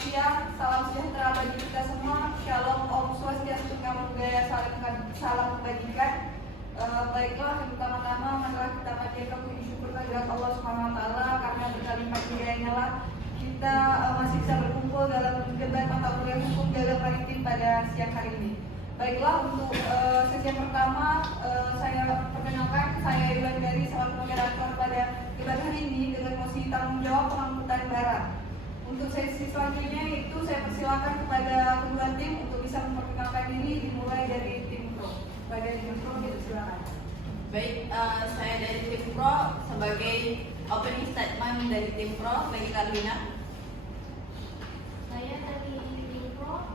siang, salam sejahtera bagi kita semua. Shalom, Om Swastiastu, Namo Buddhaya, salam kebajikan. Baiklah, yang pertama-tama marilah kita panjatkan puji syukur kehadirat Allah Subhanahu Wa Taala karena berkalimat hidayahnya lah kita masih bisa berkumpul dalam debat mata kuliah hukum dalam maritim pada siang hari ini. Baiklah, untuk sesi yang pertama saya perkenalkan, saya Iwan dari selaku moderator pada debat hari ini dengan mosi tanggung jawab pengangkutan barang. Untuk sesi selanjutnya itu saya persilakan kepada kedua tim untuk bisa memperkenalkan diri, dimulai dari tim pro. Bagian tim pro, silakan. Baik, saya dari tim pro sebagai opening statement dari tim pro bagi Karlina. Saya dari tim pro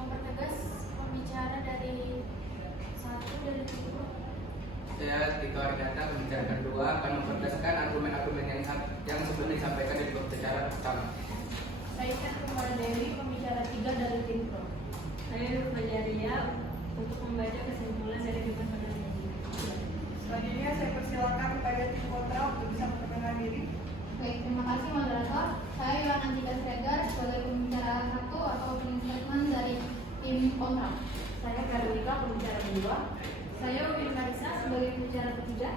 mempertegas pembicara dari tim pro. Saya Tito Arinata, pembicara kedua, akan mempertegaskan argumen-argumen yang sebenarnya disampaikan di pembicara pertama. Saya Kumara Dewi, pembicara 3 dari tim pro. Saya Fajaria untuk membaca kesimpulan dari debat pada hari ini. Selanjutnya saya persilakan kepada tim kontra untuk bisa memperkenalkan diri. Baik, terima kasih moderator. Saya Iwan Antika Sregar sebagai pembicara 1 atau opening statement dari tim kontra. Saya Karolika, pembicara kedua. Saya Uwin Marisa sebagai pembicara ketiga.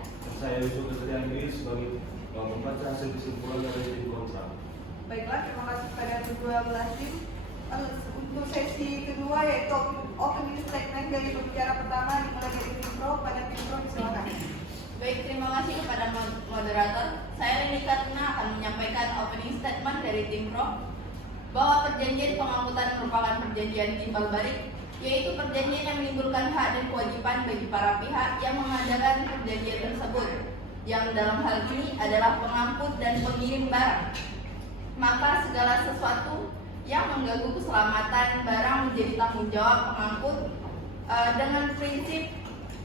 Saya Yusuf Ketriandi sebagai membaca hasil kesimpulan dari tim kontra. Baiklah, terima kasih kepada kedua belah tim. Untuk sesi kedua yaitu opening statement dari pembicara pertama dimulai dari tim pro. Pada tim pro silakan. Baik, terima kasih kepada moderator. Saya Leni Karna akan menyampaikan opening statement dari tim pro bahwa perjanjian pengangkutan merupakan perjanjian timbal balik, yaitu perjanjian yang menimbulkan hak dan kewajiban bagi para pihak yang mengadakan perjanjian tersebut, yang dalam hal ini adalah pengangkut dan pengirim barang. Maka segala sesuatu yang mengganggu keselamatan barang menjadi tanggung jawab pengangkut dengan prinsip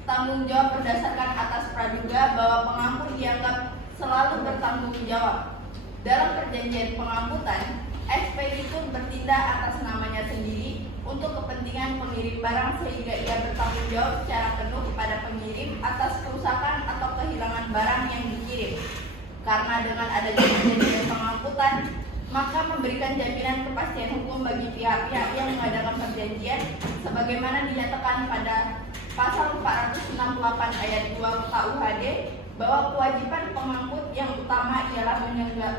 tanggung jawab berdasarkan atas praduga bahwa pengangkut dianggap selalu bertanggung jawab. Dalam perjanjian pengangkutan, ekspeditur bertindak atas namanya sendiri untuk kepentingan pengirim barang sehingga ia bertanggung jawab secara penuh kepada pengirim atas kerusakan atau kehilangan barang yang dikirim. Karena dengan adanya perjanjian pengangkutan, maka memberikan jaminan kepastian hukum bagi pihak-pihak yang mengadakan perjanjian sebagaimana dinyatakan pada Pasal 468 ayat 2 KUHD bahwa kewajiban pengangkut yang utama ialah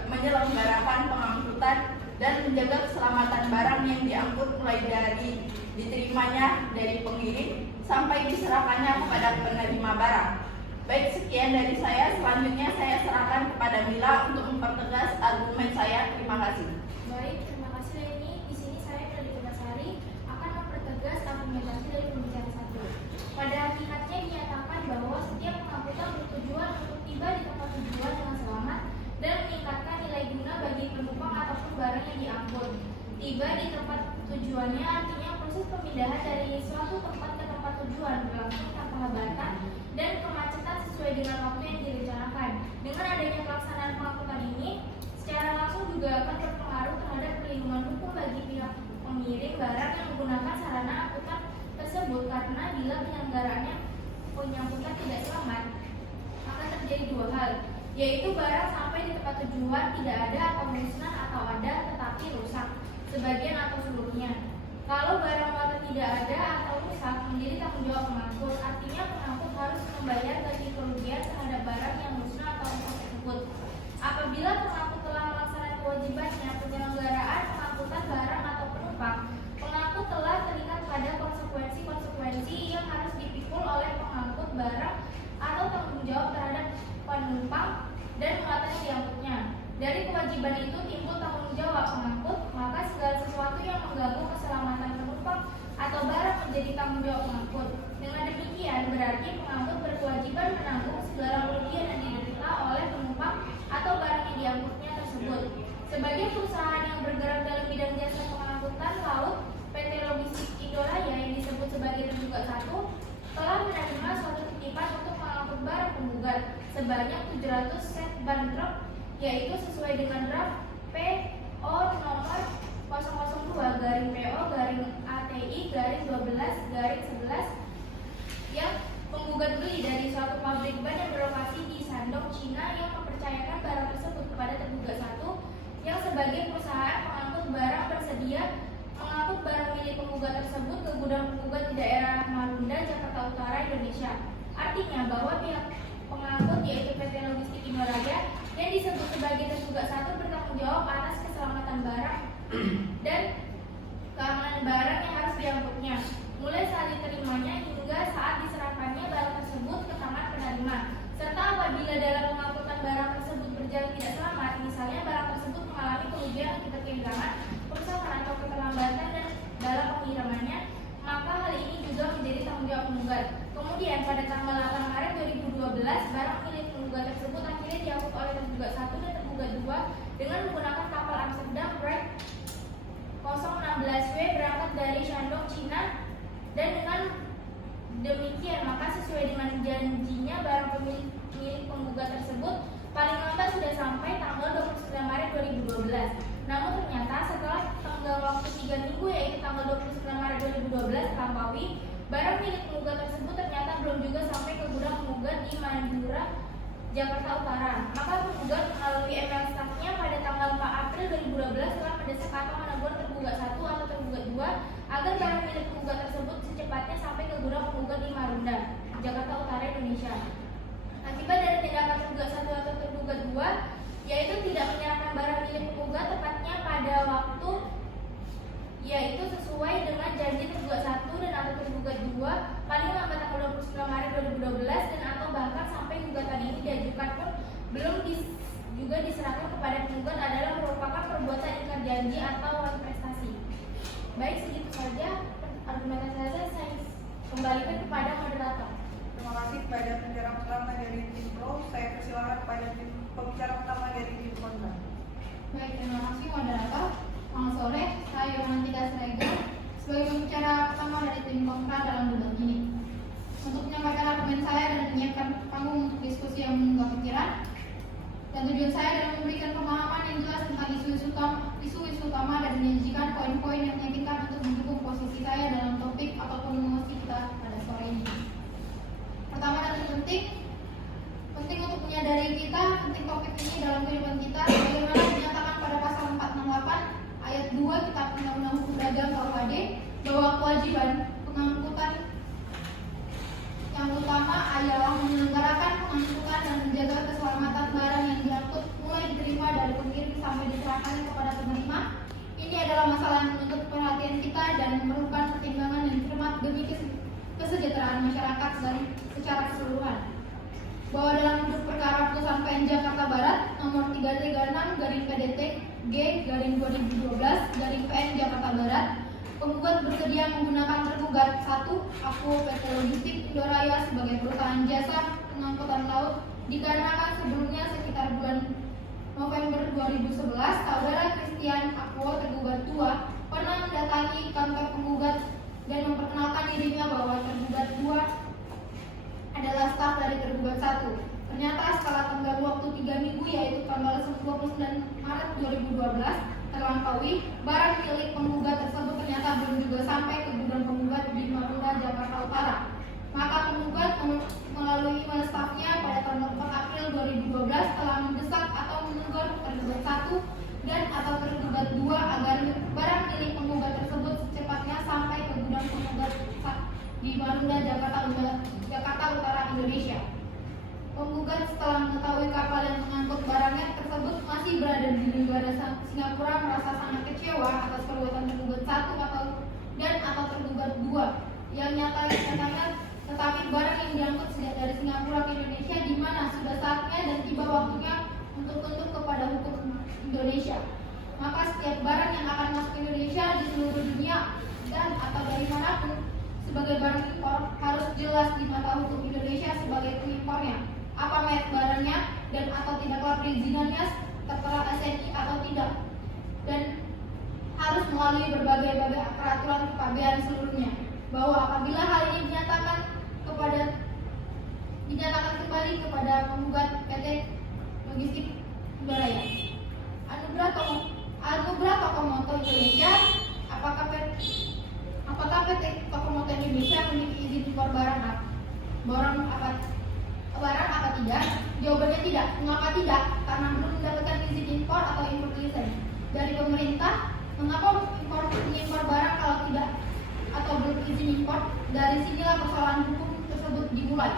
menyelenggarakan pengangkutan dan menjaga keselamatan barang yang diangkut mulai dari diterimanya dari pengirim sampai diserahkannya kepada penerima barang. Baik, sekian dari saya. Selanjutnya saya serahkan kepada Mila untuk mempertegas argumen saya. Terima kasih. Baik, terima kasih Leni. Di sini saya Pradipta Sari akan mempertegas argumentasi dari pembicara 1. Pada hakikatnya dinyatakan bahwa setiap pengangkutan bertujuan untuk tiba di tempat tujuan dengan selamat dan meningkatkan nilai guna bagi penumpang ataupun barang yang diangkut. Tiba di tempat tujuannya artinya proses pemindahan dari suatu tempat ke tempat tujuan berlangsung tanpa hambatan dan kemacetan sesuai dengan waktu yang direncanakan. Dengan adanya pelaksanaan pengangkutan ini, secara langsung juga akan berpengaruh terhadap perlindungan hukum bagi pihak pengirim barang yang menggunakan sarana angkutan tersebut, karena bila penyangkutan tidak selamat, akan terjadi dua hal, yaitu barang sampai di tempat tujuan tidak ada atau musnah, atau ada tetapi rusak sebagian atau seluruhnya. Kalau barang muatan tidak ada atau rusak menjadi tanggung jawab pengangkut, artinya pengangkut harus membayar bagi kerugian terhadap barang yang musnah atau rusak tersebut. Apabila pengangkut telah melaksanakan kewajibannya penyelenggaraan pengangkutan barang atau penumpang, pengangkut telah terikat pada konsekuensi yang harus dipikul oleh pengangkut barang atau tanggung jawab terhadap penumpang dan muatan yang diangkutnya. Dari kewajiban itu timbul tanggung jawab pengangkut, maka segala sesuatu yang mengganggu keselamatan penumpang atau barang menjadi tanggung jawab pengangkut. Dengan demikian berarti pengangkut berkewajiban menanggung segala kerugian yang diderita oleh penumpang atau barang yang diangkutnya tersebut. Sebagai perusahaan yang bergerak dalam bidang jasa pengangkutan laut, PT Logistik Indoraya yang disebut sebagai tergugat 1 telah menerima suatu titipan untuk mengangkut barang penggugat sebanyak 700 set ban truk, yaitu sesuai dengan draft PO nomor 001-PO-ATI-12-11 yang penggugat beli dari suatu pabrik ban yang berlokasi di Shandong, Cina, yang mempercayakan barang tersebut kepada tergugat 1 yang sebagai perusahaan pengangkut barang artinya bahwa pihak pengangkut yaitu PT Logistik Indoraya yang disebut sebagai tergugat satu bertanggung jawab atas keselamatan barang dan keamanan barang yang harus diangkutnya, mulai saat diterimanya hingga saat diserahkannya barang tersebut ke tangan penerima. Serta apabila dalam pengangkutan barang tersebut berjalan tidak selamat, misalnya barang tersebut mengalami kerugian akibat kehilangan, kerusakan atau keterlambatan dan dalam pengirimannya, maka hal ini juga menjadi tanggung jawab penggugat. Kemudian pada tanggal 8 Maret 2012, barang milik penggugat tersebut akhirnya diangkut oleh tergugat 1 dan tergugat 2 dengan menggunakan kapal Amsterdam Freight 016W berangkat dari Shandong, Cina, dan dengan demikian maka sesuai dengan janjinya barang milik penggugat tersebut paling lambat sudah sampai tanggal 29 Maret 2012. Namun ternyata setelah tanggal waktu 3 minggu yaitu tanggal 29 Maret 2012 terlampaui, barang milik penggugat tersebut ternyata belum juga sampai ke gudang penggugat di Madura, Jakarta Utara. Maka penggugat melalui email stafnya pada tanggal 4 April 2012 telah mendesak atau menegur tergugat 1 atau tergugat 2 agar barang milik penggugat tersebut secepatnya sampai ke gudang penggugat di Marunda, Jakarta Utara, Indonesia. Akibat dari tindakan tergugat 1 atau tergugat 2 yaitu tidak menyerahkan barang milik penggugat tepatnya pada waktu yaitu sesuai dengan janji tergugat 1 dan atau tergugat 2 paling lambat tanggal 29 Maret 2012 dan atau bahkan sampai gugatan ini diajukan pun belum juga diserahkan kepada penggugat adalah merupakan perbuatan ingkar janji atau prestasi. Baik, segitu saja argumentasi saya kembalikan kepada moderator. Terima kasih kepada pembicara pertama dari tim pro. Saya persilakan kepada tim pembicara pertama dari tim kontra. Baik, terima kasih moderator. Selamat sore, saya Yohantika Sregar sebagai pembicara pertama dari tim kontra dalam debat ini. Untuk menyampaikan argumen saya dan menyiapkan panggung untuk diskusi yang menunggak pikiran, dan tujuan saya adalah memberikan pemahaman yang jelas tentang isu-isu utama dan menyajikan poin-poin yang meyakinkan untuk mendukung posisi saya dalam topik ataupun emosi kita pada sore ini. Pertama dan terpenting untuk menyadari kita penting topik ini dalam kehidupan kita, bagaimana dinyatakan pada pasal 468 ayat 2 Kitab Undang-Undang Hukum Dagang KUHD bahwa kewajiban pengangkutan yang utama adalah menyelenggarakan pengangkutan dan menjaga keselamatan barang yang diangkut mulai diterima dari pengirim sampai diserahkan kepada penerima. Ini adalah masalah yang menuntut perhatian kita dan memerlukan pertimbangan yang cermat demi kesejahteraan masyarakat secara keseluruhan. Bahwa dalam duduk perkara putusan PN Jakarta Barat nomor 336/PDT-G/2012/PN Jakarta Barat, penggugat bersedia menggunakan tergugat 1 Aquo PT Logistik Indoraya sebagai perusahaan jasa pengangkutan laut dikarenakan sebelumnya sekitar bulan November 2011 saudara Christian Aquo tergugat 2 pernah mendatangi kantor penggugat dan memperkenalkan dirinya bahwa tergugat 2 adalah staf dari tergugat 1. Ternyata setelah tenggang waktu 3 minggu yaitu tanggal 29 Maret 2012 terlampaui, barang milik penggugat tersebut ternyata belum juga sampai ke gudang penggugat di Marunda, Jakarta Utara. Maka penggugat melalui email stafnya pada tanggal 4 April 2012 telah mendesak atau menegur tergugat 1 dan atau tergugat 2 agar barang milik penggugat tersebut secepatnya sampai ke gudang penggugat di Marunda, Jakarta Utara, Indonesia. Penggugat setelah mengetahui kapal yang mengangkut barangnya tersebut masih berada di negara Singapura merasa sangat kecewa atas perbuatan tergugat 1 atau tergugat 2 yang nyatanya tetapi barang yang diangkut dari Singapura ke Indonesia di mana sudah saatnya dan tiba waktunya untuk tunduk kepada hukum Indonesia. Maka setiap barang yang akan masuk ke Indonesia di seluruh dunia dan atau dari manapun sebagai barang impor harus jelas di mata hukum Indonesia sebagai pengimpornya, apa merek barangnya dan atau tidaklah perizinannya tertera SNI atau tidak, dan harus melalui berbagai peraturan kepabean seluruhnya. Bahwa apabila hal ini dinyatakan kembali kepada penggugat PT Logistik Indoraya, Anugerah Tokomoto Indonesia, apakah PT Tokomoto Indonesia memiliki izin impor barang apa tidak? Jawabannya tidak. Mengapa tidak? Karena belum mendapatkan izin impor atau import license dari pemerintah. Mengapa mengimpor barang kalau tidak atau belum izin impor? Dari sinilah persoalan hukum tersebut dimulai.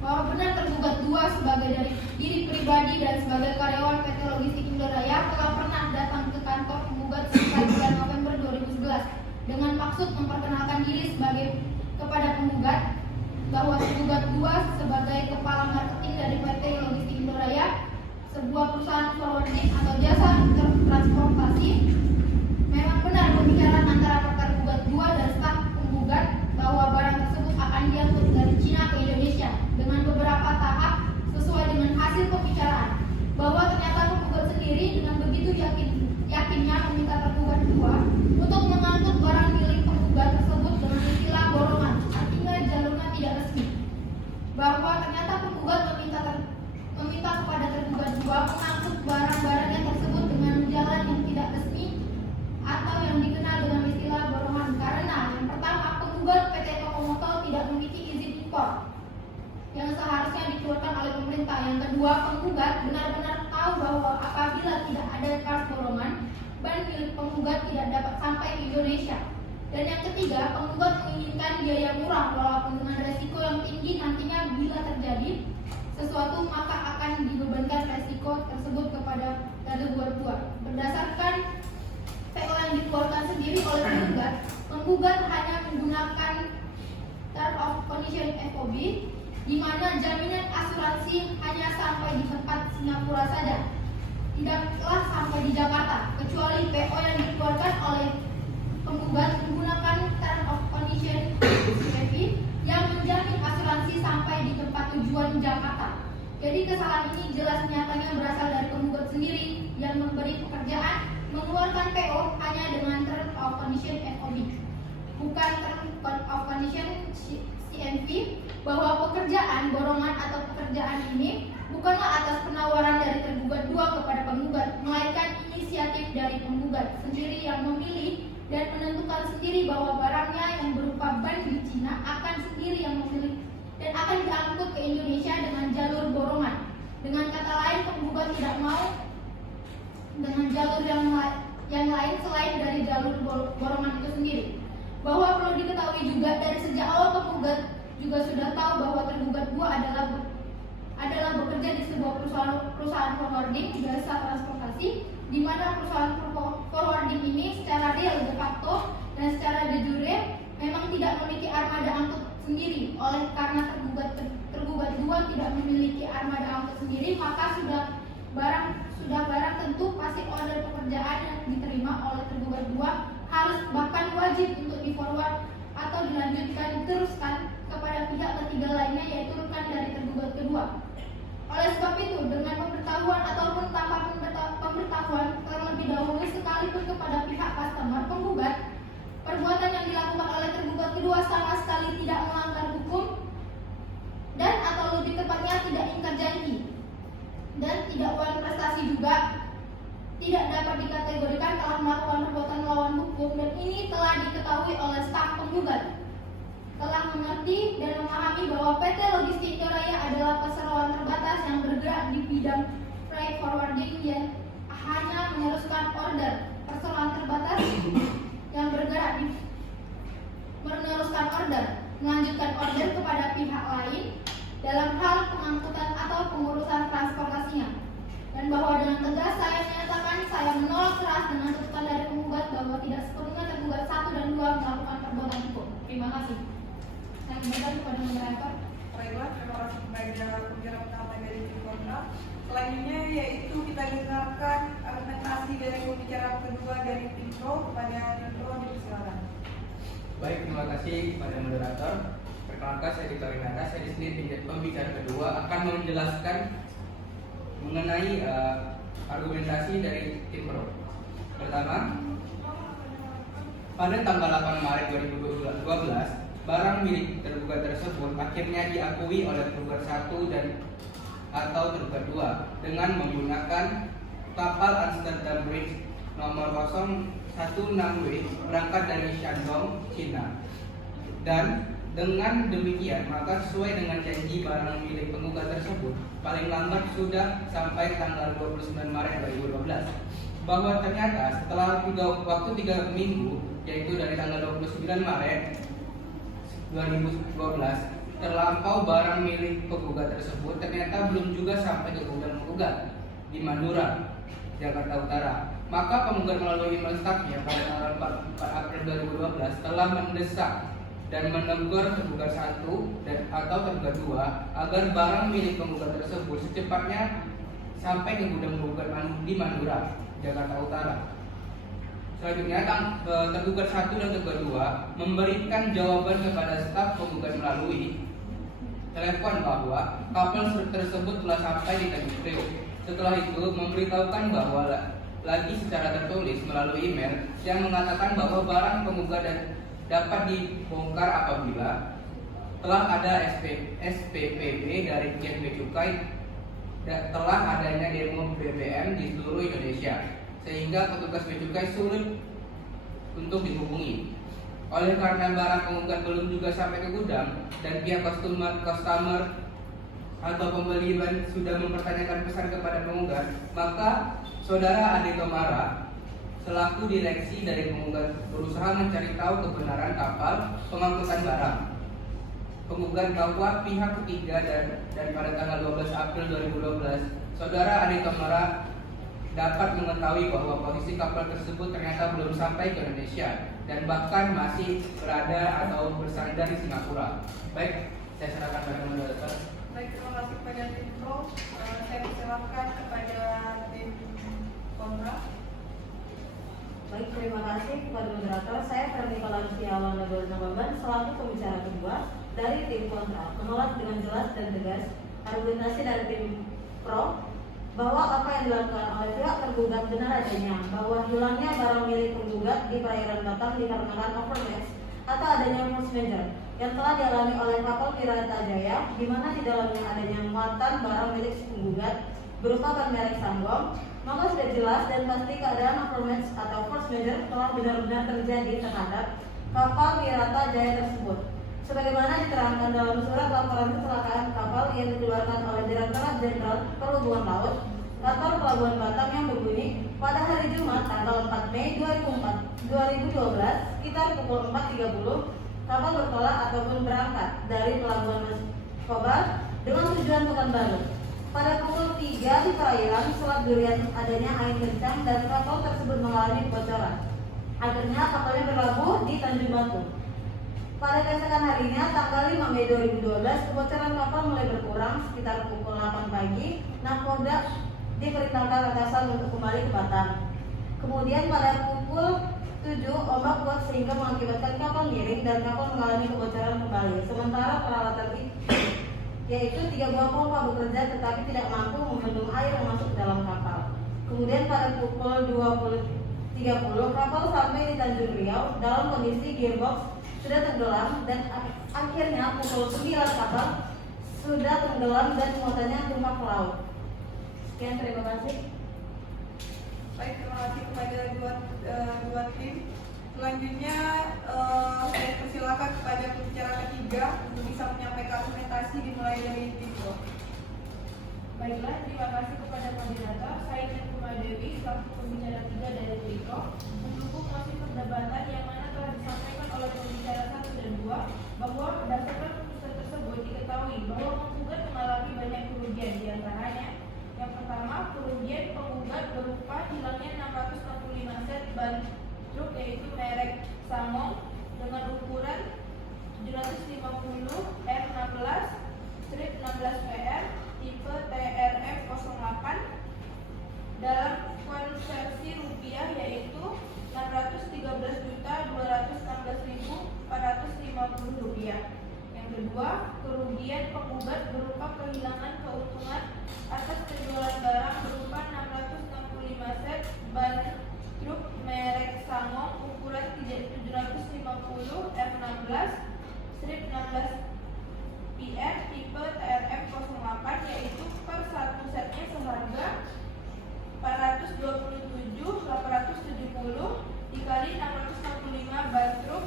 bahwa benar tergugat 2 sebagai dari diri pribadi dan sebagai karyawan PT Logistik Indoraya telah pernah datang ke kantor penggugat sekitar bulan November 2011 dengan maksud memperkenalkan diri kepada penggugat bahwa tergugat 2 sebagai kepala marketing dari PT Logistik Indoraya, sebuah perusahaan forwarding atau jasa transportasi. Memang benar pembicaraan antara tergugat 2 dan staf penggugat bahwa barang tersebut akan diangkut dari Cina ke Indonesia dengan beberapa tahap sesuai dengan hasil pembicaraan, bahwa ternyata penggugat sendiri dengan begitu yakinnya meminta tergugat 2 untuk mengangkut barang milik penggugat tersebut dengan istilah borongan, artinya jalurnya tidak resmi, bahwa ternyata penggugat meminta kepada tergugat 2 mengangkut barang-barangnya tersebut dengan jalan yang tidak resmi atau yang dikenal dengan istilah borongan karena yang pertama, penggugat PT Tokomoto tidak memiliki izin impor yang seharusnya dikeluarkan oleh pemerintah. Yang kedua, penggugat benar-benar tahu bahwa apabila tidak ada kars borongan, ban milik penggugat tidak dapat sampai ke Indonesia. Dan yang ketiga, penggugat menginginkan biaya murah walaupun dengan resiko yang tinggi nantinya bila terjadi sesuatu maka akan dibebankan resiko tersebut kepada tergugat 2. Berdasarkan PO yang dikeluarkan sendiri oleh penggugat hanya menggunakan term of condition FOB, di mana jaminan asuransi hanya sampai di tempat Singapura saja, tidaklah sampai di Jakarta, kecuali PO yang dikeluarkan oleh penggugat menggunakan term of condition CFP yang menjamin asuransi sampai di tempat tujuan Jakarta. Jadi kesalahan ini jelas nyatanya berasal dari penggugat sendiri yang memberi pekerjaan mengeluarkan PO hanya dengan term of condition FOB, bukan term of condition CNP, bahwa pekerjaan borongan atau pekerjaan ini bukanlah atas penawaran dari tergugat 2 kepada penggugat, melainkan inisiatif dari penggugat sendiri yang memilih dan menentukan sendiri bahwa barangnya yang berupa ban di Cina akan sendiri yang memilih dan akan diangkut ke Indonesia dengan jalur borongan. Dengan kata lain, penggugat tidak mau dengan jalur yang lain selain dari jalur borongan itu sendiri. Bahwa perlu diketahui juga dari sejak awal penggugat juga sudah tahu bahwa tergugat 2 adalah bekerja di sebuah perusahaan forwarding jasa transportasi, di mana perusahaan forwarding ini secara real de facto dan secara de jure memang tidak memiliki armada angkut sendiri. Oleh karena tergugat 2 tidak memiliki armada angkut sendiri, maka sudah barang tentu pasti order pekerjaan yang diterima oleh tergugat 2 harus bahkan wajib untuk di-forward atau diteruskan kepada pihak ketiga lainnya, yaitu rekan dari tergugat kedua. Oleh sebab itu, dengan pemberitahuan ataupun tanpa pemberitahuan terlebih dahulu sekalipun kepada pihak customer penggugat, perbuatan yang dilakukan oleh tergugat kedua sama sekali tidak melanggar hukum dan atau lebih tepatnya tidak ingkar janji dan tidak uang prestasi juga, tidak dapat dikategorikan telah melakukan perbuatan melawan hukum, dan ini telah diketahui oleh staf penggugat, telah mengerti dan memahami bahwa PT Logistik Indoraya adalah perseroan terbatas yang bergerak di bidang freight forwarding yang hanya meneruskan order. Perseroan terbatas yang bergerak di meneruskan order, melanjutkan order kepada pihak lain dalam hal pengangkutan atau pengurusan transportasinya. Dan bahwa dengan tegas saya menyatakan saya menolak keras dengan tuntutan dari penggugat bahwa tidak sepenuhnya tergugat 1 dan 2 melakukan perbuatan hukum. Terima kasih. Saya kembalikan kepada moderator. Baiklah, terima kasih kepada pembicara utama dari tim kontrak. Selanjutnya yaitu kita dengarkan argumentasi dari pembicara kedua dari tim pro. Kepada tim pro dipersilakan. Baik, terima kasih kepada moderator. Perkenalkan, saya Dito Rinata. Saya di sini pembicara kedua akan menjelaskan mengenai argumentasi dari tim pro. Pertama, pada tanggal 8 Maret 2012, barang milik tergugat tersebut akhirnya diakui oleh tergugat 1 dan atau tergugat 2 dengan menggunakan kapal Amsterdam Bridge nomor 016W berangkat dari Shandong, Cina. Dan dengan demikian, maka sesuai dengan janji barang milik penggugat tersebut paling lambat sudah sampai tanggal 29 Maret 2012, bahwa ternyata setelah waktu 3 minggu, yaitu dari tanggal 29 Maret 2012 terlampau barang milik penggugat tersebut ternyata belum juga sampai ke gudang penggugat di Madura, Jakarta Utara. Maka penggugat melalui email stafnya pada tanggal 4 April 2012 telah mendesak dan menegur tergugat 1 dan atau tergugat 2 agar barang milik penggugat tersebut secepatnya sampai ke gudang penggugat di Madura, Jakarta Utara. Selanjutnya, tergugat 1 dan tergugat 2 memberikan jawaban kepada staf penggugat melalui telepon bahwa kapal tersebut telah sampai di Tanjung Priok. Setelah itu, memberitahukan bahwa lagi secara tertulis melalui email yang mengatakan bahwa barang penggugat dapat dibongkar apabila telah ada SPPB dari pihak Bea Cukai dan telah adanya demo BBM di seluruh Indonesia, sehingga petugas Bea Cukai sulit untuk dihubungi. Oleh karena barang penggugat belum juga sampai ke gudang dan pihak customer atau pembeli sudah mempertanyakan pesan kepada penggugat, maka Saudara Ade Tomara selaku direksi dari penggugat berusaha mencari tahu kebenaran kapal pengangkutan barang. Penggugat bahwa pihak ketiga dan pada tanggal 12 April 2012, Saudara Ade Tomara dapat mengetahui bahwa posisi kapal tersebut ternyata belum sampai ke Indonesia dan bahkan masih berada atau bersandar di Singapura. Baik, saya serahkan pada moderator. Baik, terima kasih kepada tim Pro. Saya persilahkan kepada tim Kontra. Baik, terima kasih kepada moderator. Saya Fernika Lansia Nababan selaku pembicara kedua dari tim Kontra menolak dengan jelas dan tegas argumentasi dari tim Pro bahwa apa yang dilakukan oleh pihak tergugat benar adanya, bahwa hilangnya barang milik penggugat di perairan Batam dikarenakan overmatch atau adanya force majeure yang telah dialami oleh kapal Pirata Jaya, di mana di dalamnya adanya muatan barang milik si penggugat berupa ban merek Sanggong. Maka sudah jelas dan pasti keadaan overmatch atau force majeure telah benar-benar terjadi terhadap kapal Pirata Jaya tersebut, sebagaimana diterangkan dalam surat laporan kecelakaan kapal yang dikeluarkan oleh Direktorat Jenderal Perhubungan Laut Kantor Pelabuhan Batam yang berbunyi pada hari Jumat tanggal 4 Mei 2012 sekitar pukul 4.30 kapal bertolak ataupun berangkat dari Pelabuhan Kobar dengan tujuan Pekanbaru. Pada pukul 3 di perairan Selat Durian adanya angin kencang dan kapal tersebut mengalami kebocoran. Akhirnya kapalnya berlabuh di Tanjung Batu. Pada keesokan harinya, tanggal 5 Mei 2012, kebocoran kapal mulai berkurang sekitar pukul 8 pagi. Nakoda diperintahkan atasan untuk kembali ke Batam. Kemudian pada pukul 7, ombak kuat sehingga mengakibatkan kapal miring dan kapal mengalami kebocoran kembali. Sementara peralatan itu, yaitu 3 buah pompa bekerja tetapi tidak mampu membendung air yang masuk ke dalam kapal. Kemudian pada pukul 20.30, kapal sampai di Tanjung Riau dalam kondisi gearbox sudah tenggelam dan akhirnya pukul 9 kapal sudah tenggelam dan muatannya tumpah ke laut. Sekian, terima kasih. Baik, terima kasih kepada dua tim. Selanjutnya saya persilakan kepada pembicara ketiga untuk bisa menyampaikan argumentasi dimulai dari tim Pro. Baiklah, terima kasih kepada moderator. Saya Nirkumar Dewi selaku pembicara 3 dari Triko mendukung mosi perdebatan yang mana telah disampaikan oleh pembicara 1 dan 2 bahwa berdasarkan putusan tersebut diketahui bahwa penggugat mengalami banyak kerugian, diantaranya yang pertama, kerugian penggugat berupa hilangnya 665 set ban truk yaitu merek Sanggong dengan ukuran 750 R16 strip 16 PR tipe TRF 08 dalam konversi rupiah yaitu Rp613.216.450. Yang kedua, kerugian penggugat berupa kehilangan keuntungan atas penjualan barang berupa 665 set ban truk merek Sanggong ukuran 750 R16 strip 16 PR tipe TRF 08 yaitu per satu setnya seharga 427.870 dikali 665 ban truk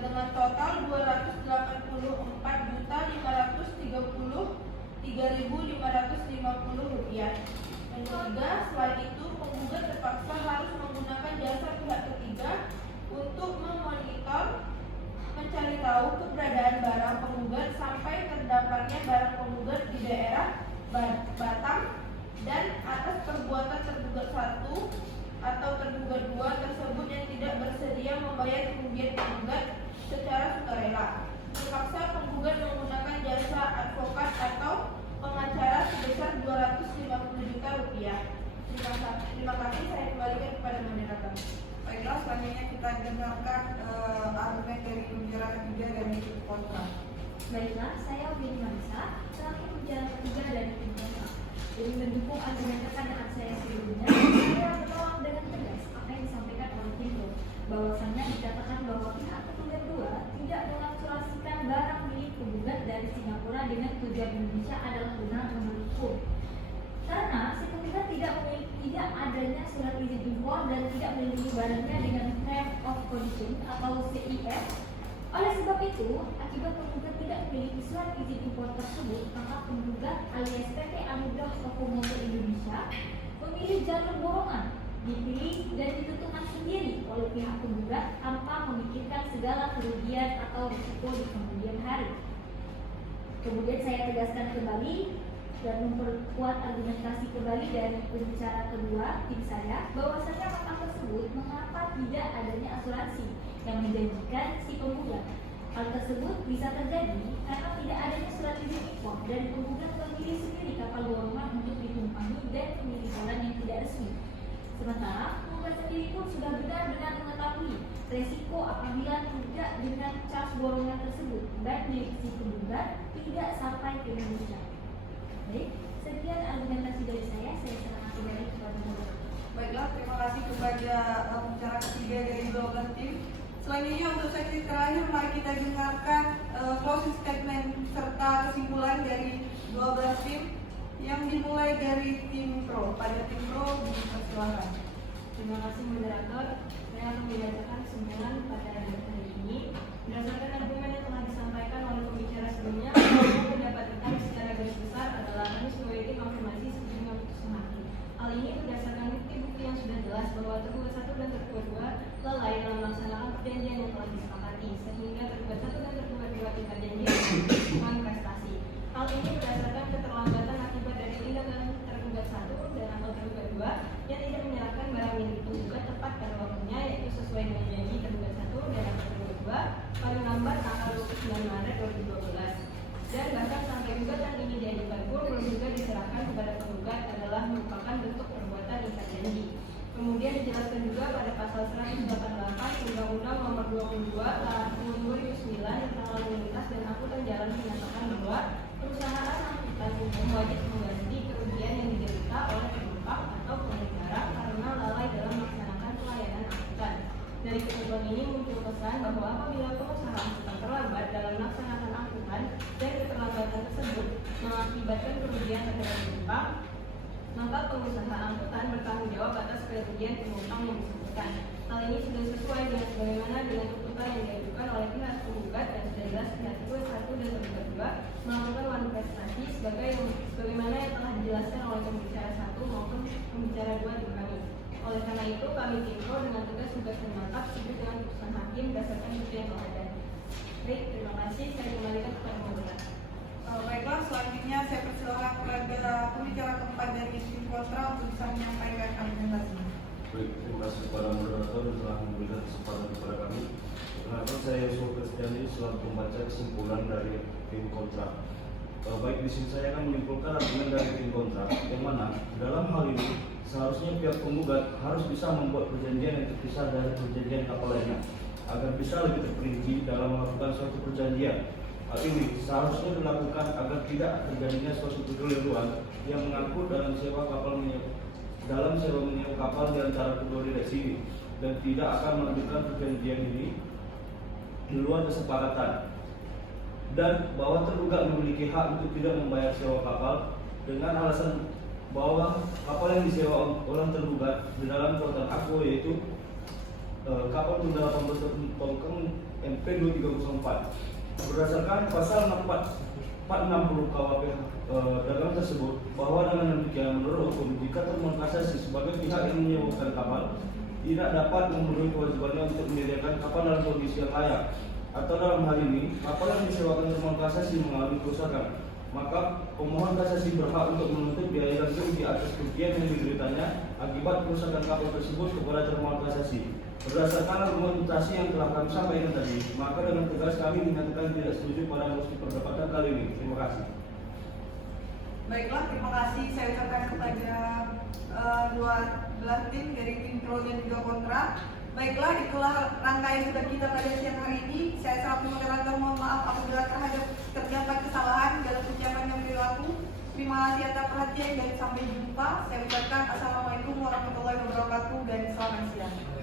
dengan total 280.533.550 rupiah. Yang ketiga, selain itu penggugat terpaksa harus menggunakan jasa pihak ketiga untuk memonitor mencari tahu keberadaan barang penggugat Terima kasih, saya kembalikan kepada moderator. Baiklah, selanjutnya kita dengarkan argumen dari pembicara ketiga dari tim kontra. Baiklah, saya Winnie Marisa, selaku pembicara ketiga dari tim kontra. Jadi mendukung argumen rekan-rekan saya sebelumnya, saya menolak dengan tegas apa yang disampaikan oleh tim Pro, bahwasannya dikatakan bahwa pihak penggugat 2 tidak mengaktualisasikan barang milik penggugat dari Singapura dengan tujuan Indonesia adalah benar menurut hukum. Karena si penggugat tidak adanya surat izin impor dan tidak melindungi barangnya dengan Term of Condition atau CIF. Oleh sebab itu, akibat penggugat tidak memiliki surat izin impor tersebut, maka penggugat alias PT Anugrah Toko Motor Indonesia memilih jalur borongan, dipilih dan ditentukan sendiri oleh pihak penggugat tanpa memikirkan segala kerugian atau risiko di kemudian hari. Kemudian saya tegaskan kembali dan memperkuat argumentasi kembali dari pembicara kedua tim saya bahwasanya makam tersebut mengapa tidak adanya asuransi yang menjanjikan si penggugat. Hal tersebut bisa terjadi karena tidak adanya surat izin impor dan penggugat memilih sendiri kapal borongan untuk ditumpangi dan memilih jalan yang tidak resmi. Sementara penggugat sendiri pun sudah benar-benar mengetahui resiko apabila tidak dengan cas borongan tersebut dan milik si penggugat tidak sampai ke Indonesia. Baik, sekian argumentasi dari saya serahkan kembali kepada moderator. Baiklah, terima kasih kepada pembicara ketiga dari 12 tim. Selanjutnya untuk sesi terakhir, mari kita dengarkan closing statement serta kesimpulan dari 12 tim yang dimulai dari tim Pro. Pada tim Pro, dipersilakan. Terima kasih moderator. Saya akan membacakan kesimpulan pada hari ini. Berdasarkan argumen yang telah disampaikan oleh pembicara sebelumnya, saya dapat ditarik secara garis besar adalah kami sebagai konfirmasi sebelumnya putusan hakim. Hal ini berdasarkan bukti-bukti yang sudah jelas bahwa tergugat 1 dan tergugat 2 lalai dalam melaksanakan perjanjian yang telah disepakati, sehingga tergugat 1 dan tergugat 2 tingkat janji dengan prestasi. Hal ini berdasarkan keterlambatan akibat dari tindakan tergugat 1 dan atau tergugat 2 yang tidak menyerahkan barang milik penggugat tepat pada waktunya, yaitu sesuai dengan janji tergugat 1 dan atau tergugat 2 paling lambat tanggal 29 Maret 2012. Dan bahkan sampai gugatan ini diajukan pun belum juga diserahkan kepada penggugat adalah merupakan bentuk perbuatan ikat janji. Kemudian dijelaskan juga pada pasal 188 Undang-Undang Nomor 22 Tahun 2009 tentang lalu lintas dan angkutan jalan menyatakan bahwa perusahaan angkutan umum wajib mengganti kerugian yang diderita oleh penumpang atau pengendara karena lalai dalam melaksanakan pelayanan angkutan. Dari ketentuan ini muncul kesan bahwa apabila pengusaha angkutan terlambat dalam melaksanakan angkutan dan keterlambatan tersebut mengakibatkan kerugian terhadap penumpang, maka pengusaha angkutan bertanggung jawab atas kerugian penumpang yang disebutkan. Hal ini sudah sesuai dengan sebagaimana dengan tuntutan yang diajukan oleh pihak penggugat dan sudah jelas pihak tergugat 1 dan tergugat 2 melakukan manifestasi sebagaimana yang telah dijelaskan oleh pembicara 1 maupun pembicara 2 tim kami. Oleh karena itu, kami tim Pro dengan tegas juga mantap setuju dengan putusan hakim berdasarkan bukti yang telah ada. Baik, terima kasih. Saya kembalikan kepada moderator. Baiklah, selanjutnya saya persilakan kepada pembicara keempat dari tim kontra untuk bisa menyampaikan argumentasinya. Baik, terima kasih kepada moderator yang telah memberikan kesempatan kepada kami. Perkenalkan saya Yusuf Kristiani selaku pembaca kesimpulan dari tim kontra. Baik, di sini saya akan menyimpulkan argumen dari tim kontra, yang mana dalam hal ini seharusnya pihak penggugat harus bisa membuat perjanjian yang terpisah dari perjanjian kapal lainnya agar bisa lebih terperinci dalam melakukan suatu perjanjian. Hal ini seharusnya dilakukan agar tidak terjadinya suatu kekeliruan yang mengangkut dalam sewa menyewa kapal di antara kedua direksi ini dan tidak akan melanjutkan perjanjian ini di luar kesepakatan, dan bahwa tergugat memiliki hak untuk tidak membayar sewa kapal dengan alasan bahwa kapal yang disewa oleh tergugat di dalam kuartal aku yaitu kapal tunda 18 tongkang MP 2304. Berdasarkan pasal 460 KUHP dagang tersebut, bahwa dengan demikian menurut hukum jika termohon kasasi sebagai pihak yang menyewakan kapal tidak dapat memenuhi kewajibannya untuk menyediakan kapal dalam kondisi yang layak, atau dalam hal ini kapal yang disewakan termohon kasasi mengalami kerusakan, maka pemohon kasasi berhak untuk menuntut biaya ganti rugi atas kerugian yang dideritanya akibat kerusakan kapal tersebut kepada termohon kasasi. Berdasarkan argumentasi yang telah kami sampaikan tadi, maka dengan tegas kami menyatakan tidak setuju pada mosi perdebatan kali ini. Terima kasih. Baiklah, terima kasih saya ucapkan kepada dua belah tim dari tim pro dan juga kontra. Baiklah, itulah rangkaian debat kita pada siang hari ini. Saya selaku moderator mohon maaf apabila terhadap terdapat kesalahan dalam ucapan dan perilaku. Terima kasih atas perhatian dan sampai jumpa. Saya ucapkan assalamualaikum warahmatullahi wabarakatuh dan selamat siang.